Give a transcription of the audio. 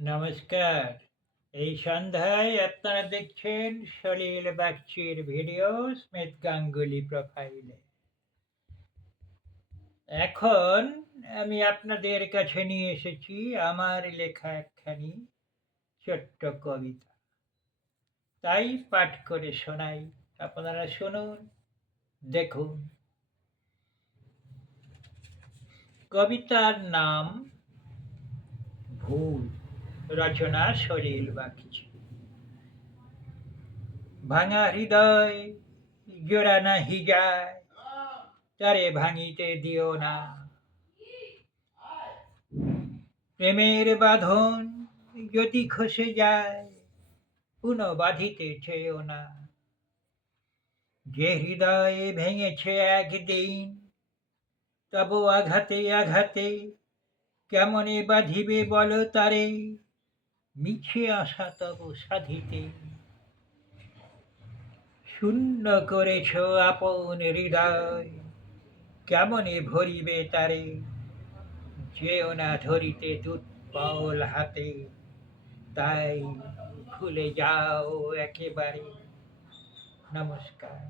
নমস্কার। এই সন্ধ্যায় আপনারা দেখছেন সলিল বাগচির ভিডিও স্মিথ গাঙ্গুলি প্রোফাইলে। এখন আমি আপনাদের কাছে নিয়ে এসেছি আমার লেখা একখানি ছোট্ট কবিতা। তাই পাঠ করে শোনাই, আপনারা শুনুন, দেখুন। কবিতার নাম ভুল, রচনা সলিল বাগচি। ভাঙা হৃদয় জোড়া নাহি যায়, তারে ভাঙিতে দিও না। প্রেমের বাঁধন যদি খসে যায়, পুনঃ বাঁধিতে চেয়েও না। যে হৃদয়ে ভেঙেছে একদিন, তব আঘাতে আঘাতে কেমনে বাঁধিবে বল তারে, মিছে আশা তব সাধিতে। শূন্য করেছ আপন হৃদয়, কেমনে ভরিবে তারে, যেও না ধরিতে দুৎপল হাতে, তাই ভুলে যাও একেবারে। নমস্কার।